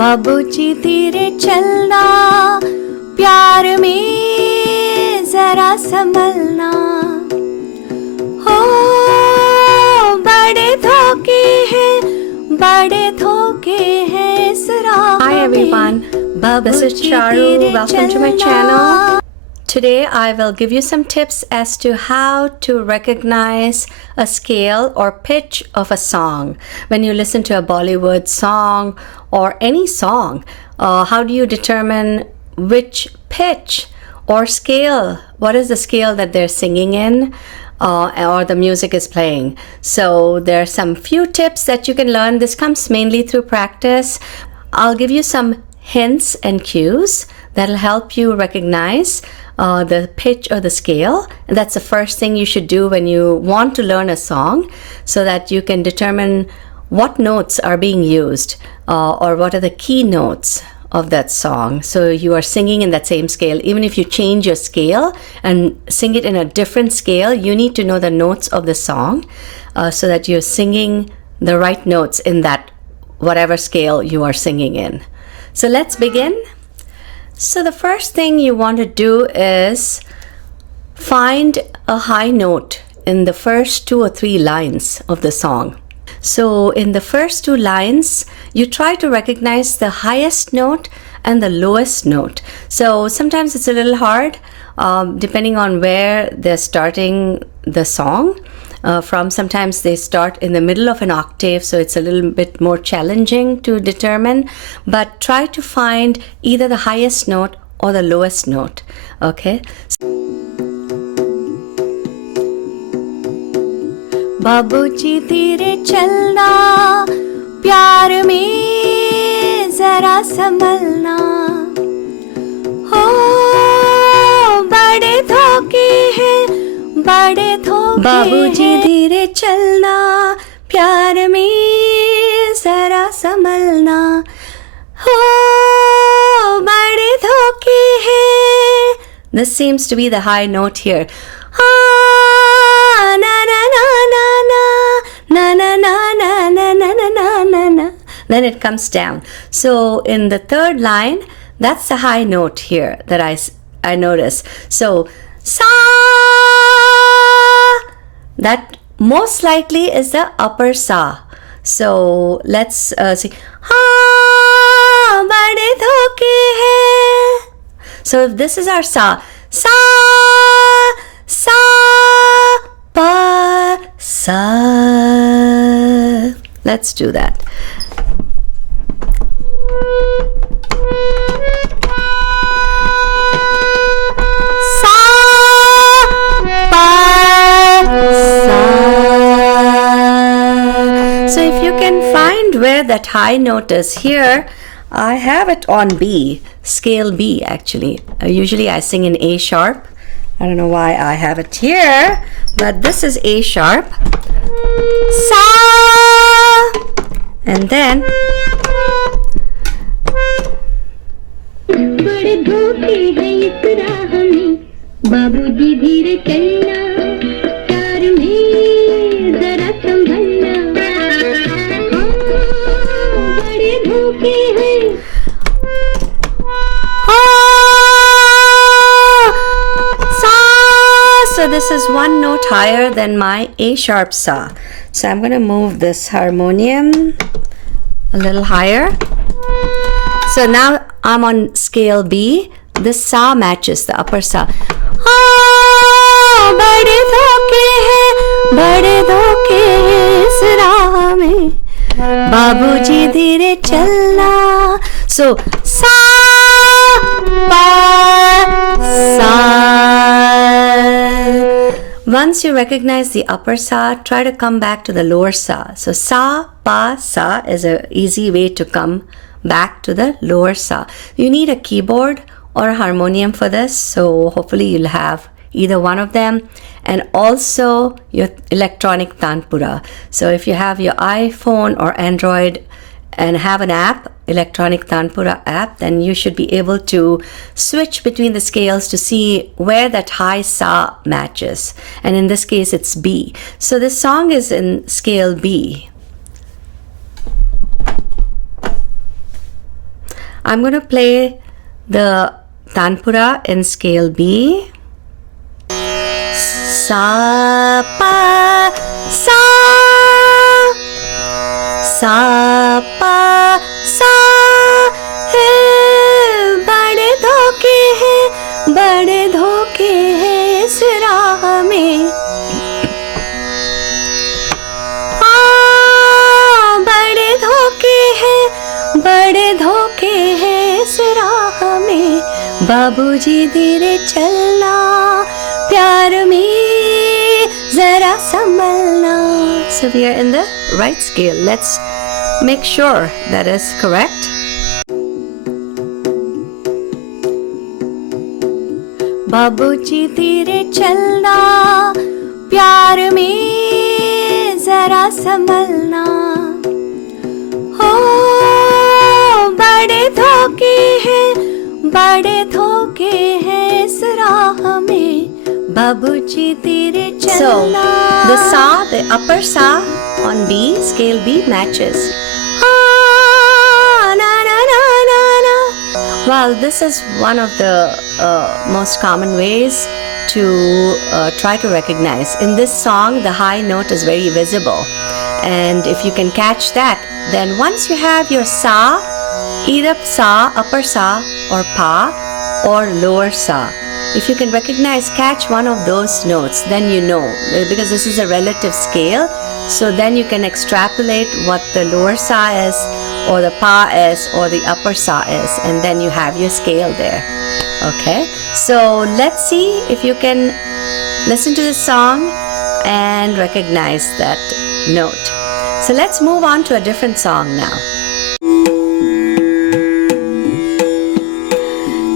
बाबूजी धीरे चलना, प्यार में जरा संभलना, हो बड़े धोखे हैं, बड़े धोखे हैं इस राह में। Hi everyone, this is Charu. Welcome to my channel. Today I will give you some tips as to how to recognize a scale or pitch of a song. When you listen to a Bollywood song or any song, how do you determine which pitch or scale? What is the scale that they're singing in? Or the music is playing. So there are some few tips that you can learn. This comes mainly through practice. I'll give you some hints and cues that'll help you recognize the pitch or the scale. And that's the first thing you should do when you want to learn a song, so that you can determine what notes are being used or what are the key notes of that song. So you are singing in that same scale. Even if you change your scale and sing it in a different scale, you need to know the notes of the song so that you're singing the right notes in that whatever scale you are singing in. So let's begin. So the first thing you want to do is find a high note in the first 2 or 3 lines of the song. So in the first 2 lines, you try to recognize the highest note and the lowest note. So sometimes it's a little hard depending on where they're starting the song from. Sometimes they start in the middle of an octave, so it's a little bit more challenging to determine. But try to find either the highest note or the lowest note. Okay. बाबूजी धीरे चलना, प्यार में जरा संभलना, हो बड़े धोखे हैं, बड़े धोखे। बाबूजी धीरे चलना, प्यार में जरा संभलना, हो बड़े धोखे हैं. This seems to be the high note here. Then it comes down. So in the third line, that's the high note here that I notice. So sa, that most likely is the upper sa. So let's see. Ha, bade dhoke hai. So if this is our sa, sa, sa, pa, sa. Let's do that. Sa, pa, sa. So if you can find where that high note is here, I have it on B, scale B actually. Usually I sing in A sharp. I don't know why I have it here, but this is A sharp. Sa, and then बड़े धोखे हैं इस राह में, बाबूजी धीरे चलना, प्यार में जरा संभलना, बड़े धोखे हैं. Sa. So this is one note higher than my A sharp sa. So I'm going to move this harmonium a little higher. So now I'm on scale B. This sa matches the upper sa. बड़े धोखे हैं, बड़े धोखे हैं इस राह में, बाबूजी धीरे चलना. So sa, pa, sa. Once you recognize the upper sa, try to come back to the lower sa. So sa, pa, sa is an easy way to come back to the lower sa. You need a keyboard or a harmonium for this, so hopefully you'll have either one of them, and also your electronic tanpura. So if you have your iPhone or Android and have an app, electronic tanpura app, then you should be able to switch between the scales to see where that high sa matches, and in this case it's B. So this song is in scale B. I'm going to play the tanpura in scale B. Sa pa sa, sa pa sa है, बड़े धोखे हैं, बड़े धोखे हैं इस राह में। बड़े धोखे हैं, बड़े धोखे हैं इस राह में। बाबूजी धीरे चलना, प्यार में जरा संभलना. So we are in the right scale. Let's make sure that is correct. बाबूजी धीरे चलना, प्यार में जरा संभलना. हो बड़े धोखे हैं, बड़े धोखे हैं इस राह में. बाबूजी धीरे चलना. So the sa, the upper sa on B, scale B matches. Well, this is one of the most common ways to try to recognize. In this song, the high note is very visible. And if you can catch that, then once you have your sa, either sa, upper sa, or pa, or lower sa, if you can recognize, catch one of those notes, then you know, because this is a relative scale. So then you can extrapolate what the lower sa is, or the pa is, or the upper sa is, and then you have your scale there. Okay, so let's see if you can listen to the song and recognize that note. So let's move on to a different song now.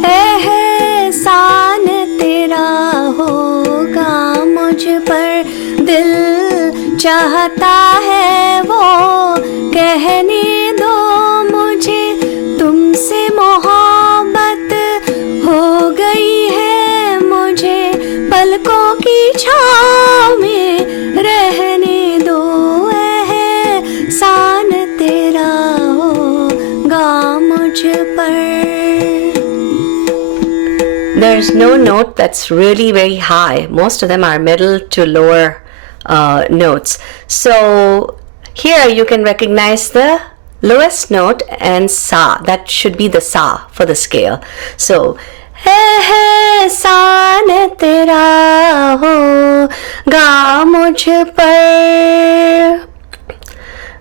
एहसान तेरा होगा मुझ पर, दिल चाहता है वो कहने दो मुझे, तुमसे मोहब्बत हो गई है मुझे, पलकों की छाँव में रहने दो. एहसान तेरा होगा मुझ पर. There's no note that's really very high. Most of them are middle to lower notes. So here you can recognize the lowest note and sa. That should be the sa for the scale. So एहसान तेरा होगा मुझ पर.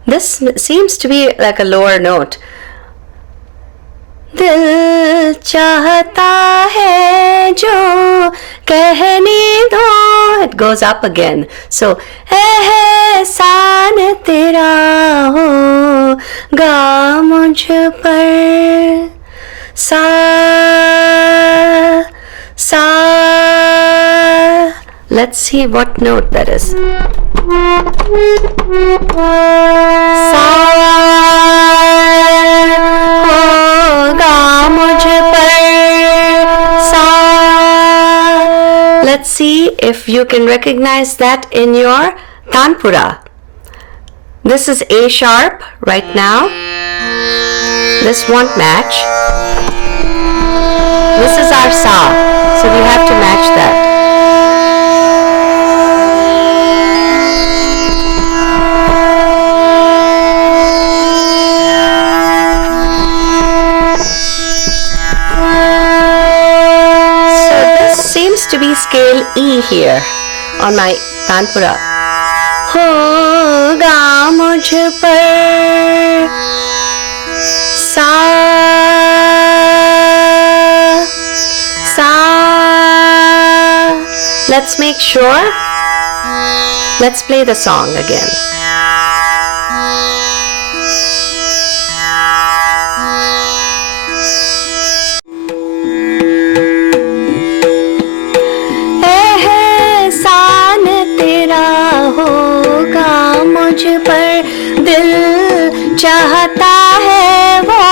This seems to be like a lower note. दिल चाहता है जो कहने दो. It goes up again. So एहसान तेरा होगा मुझ पर. सा सा. Let's see what note that is. सा होगा मुझ पर. सा. Let's see if you can recognize that in your tanpura. This is A sharp right now. This won't match. This is our sa, so we have to match that. To be scale E here on my tanpura. होगा मुझ पर सा सा. Let's make sure. Let's play the song again. चाहता है वो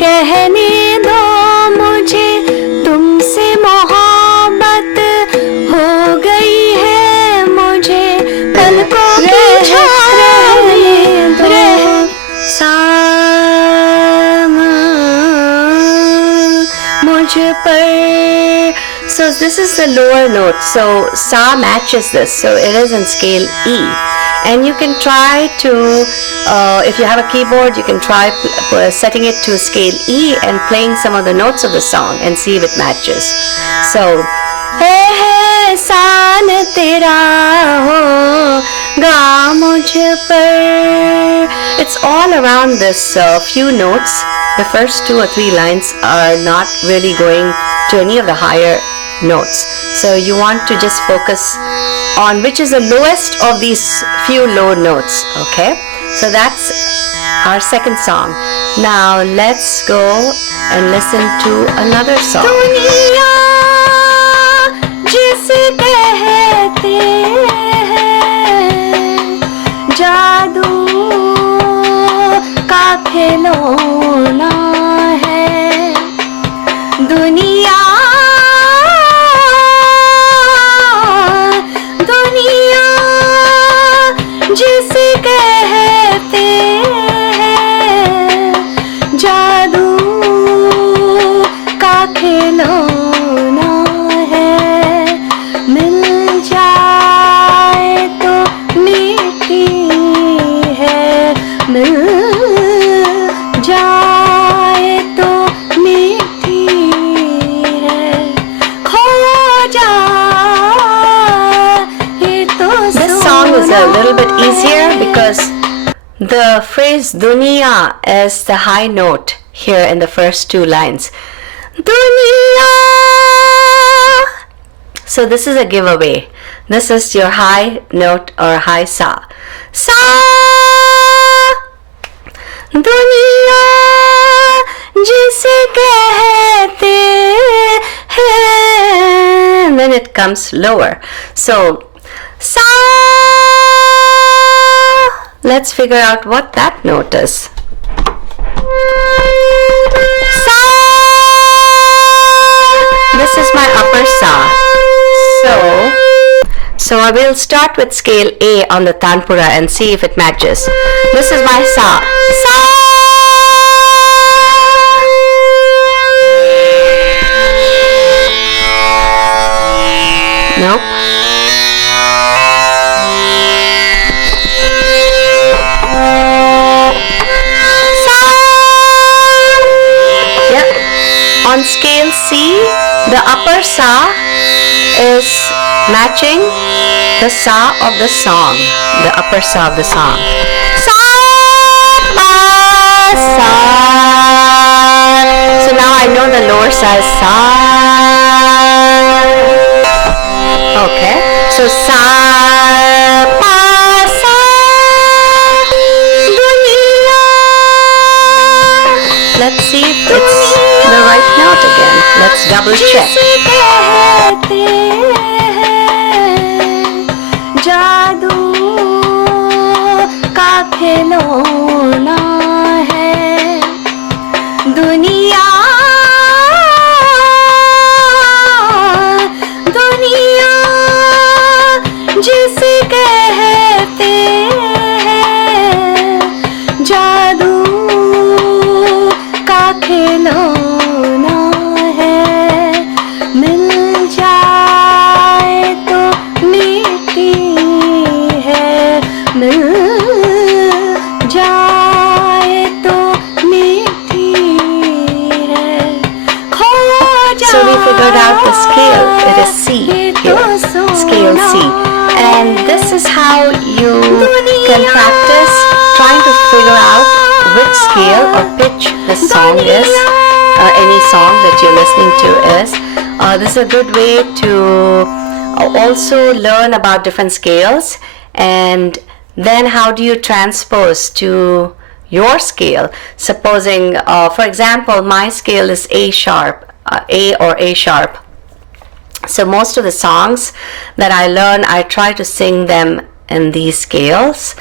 कहने दो मुझे, तुमसे मोहब्बत हो गई है मुझे, पलकों की छाँव में साम this is the lower note, so sa matches this, so it is in scale E. And you can try to, if you have a keyboard, you can try setting it to scale E and playing some of the notes of the song and see if it matches. So, Ehsan Tera Hoga Mujhpar. It's all around this few notes. The first 2 or 3 lines are not really going to any of the higher notes. So you want to just focus on which is the lowest of these few low notes. Okay, so that's our second song. Now let's go and listen to another song. दुनिया जिसे कहते हैं जादू का खिलौना है दुनिया दुनिया जिसे कहते हैं जादू का खिलौना है मिल जाए तो मीठी है मिल जाए तो मीठी है खो जाए तो This song is a little bit easier because the phrase Duniya is the high note here in the first 2 lines. Duniya. So this is a giveaway. This is your high note or high sa. Sa. Duniya jise kehte hain. And then it comes lower. So sa. Let's figure out what that note is. Sa. This is my upper sa. So I will start with scale A on the tanpura and see if it matches. This is my sa. Sa. Nope. On scale C, the upper sa is matching the sa of the song, the upper sa of the song. Sa, ba, sa. So now I know the lower sa is sa. Okay, so sa, ba, sa, duniya. Let's see if it's the right note again. Let's double check. जिसे कहते हैं जादू का खिलौना है दुनिया दुनिया जिसे कहते हैं जादू का खिलौना है मिल जाए तो मीठी है मिल जाए तो मीठी है खो So we figured out the scale. It is C here, scale C. And this is how you can practice trying to figure out which scale or pitch the song is, any song that you're listening to is. This is a good way to also learn about different scales, and then how do you transpose to your scale. Supposing, for example, my scale is A sharp, A or A sharp. So most of the songs that I learn, I try to sing them in these scales,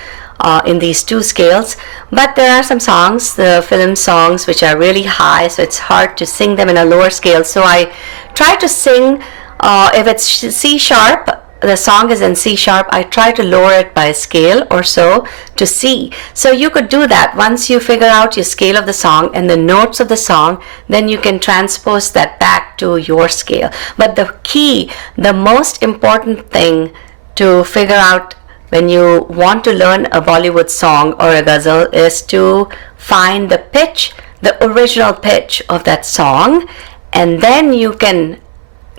in these 2 scales. But there are some songs, the film songs, which are really high, so it's hard to sing them in a lower scale. So I try to sing, if it's C sharp, the song is in C sharp, I try to lower it by a scale or so to C. So you could do that. Once you figure out your scale of the song and the notes of the song, then you can transpose that back to your scale. But the key, the most important thing to figure out when you want to learn a Bollywood song or a ghazal is to find the pitch, the original pitch of that song, and then you can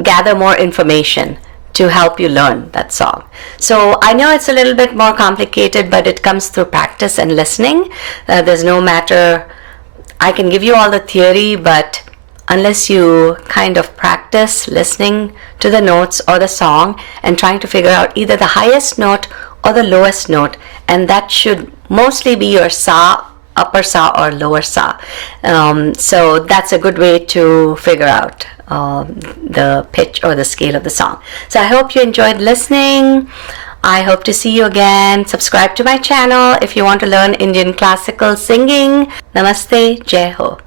gather more information to help you learn that song. So I know it's a little bit more complicated, but it comes through practice and listening. There's no matter, I can give you all the theory, but unless you kind of practice listening to the notes or the song and trying to figure out either the highest note or the lowest note, and that should mostly be your sa, upper sa or lower sa. So that's a good way to figure out the pitch or the scale of the song. So I hope you enjoyed listening. I hope to see you again. Subscribe to my channel if you want to learn Indian classical singing. Namaste, Jai Ho.